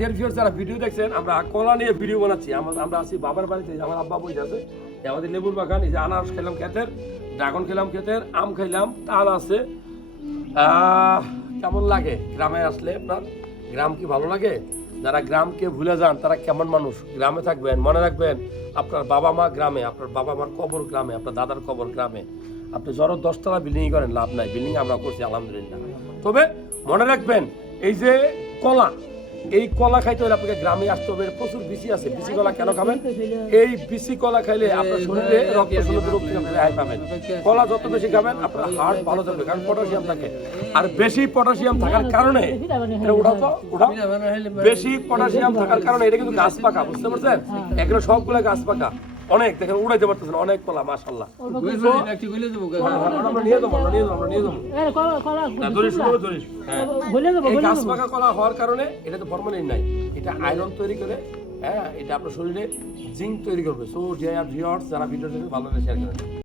Dear viewers, যারা video দেখছেন, আমরা কলা নিয়ে ভিডিও বানাচ্ছি। আমরা আছি বাবার বাড়িতে, আমার আব্বা বসে আছে, আমাদের লেবুর বাগান, এই যে আনারস খেলাম ক্ষেতের, ড্রাগন খেলাম ক্ষেতের, আম খাইলাম, তাল আছে। কেমন লাগে গ্রামে আসলে? আপনার গ্রাম কি ভালো লাগে? যারা গ্রামকে ভুলে যান তারা কেমন মানুষ? গ্রামে থাকবেন, মনে রাখবেন আপনার বাবা মা গ্রামে, আপনার বাবা মার কবর গ্রামে, আপনার দাদার কবর গ্রামে। আপনি জড়ো 10 তলা বিল্ডিং করেন, লাভ নাই। বিল্ডিং আমরা করছি আলহামদুলিল্লাহ। তবে মনে রাখবেন এই যে কলা, এই কলা খাইতে হলে আপনাকে গ্রামে আসতে হবে। প্রচুর বিচি আছে। বিচি কলা কেন খাবেন? এই বিচি কলা খাইলে আপনার শরীরে রক্ত শূন্যতা রোগ থেকে আপনি রেহাই পাবেন। কলা যত বেশি খাবেন আপনার হার্ট ভালো থাকবে, কারণ পটাশিয়াম থাকে। আর বেশি পটাশিয়াম থাকার কারণে বেশি পটাশিয়াম থাকার কারণে এটা কিন্তু গাছ পাকা, বুঝতে পারছেন? এগুলো সবগুলো গাছ পাকা। অনেক দেখেন উড়াইতে পারতেছেন, অনেক কলা মাশাআল্লাহ। আমরা নিয়ে যাবো, আমরা নিয়ে যাবো। এই গাছ পাকা কলা হওয়ার কারণে এটাতে ফরমালিন নাই, এটা আয়রন তৈরি করে, হ্যাঁ, এটা আপনার শরীরে জিঙ্ক তৈরি করবে। সো ডিয়ার ভিউয়ার্স, যারা ভিডিওটা ভালো লাগে শেয়ার করেন।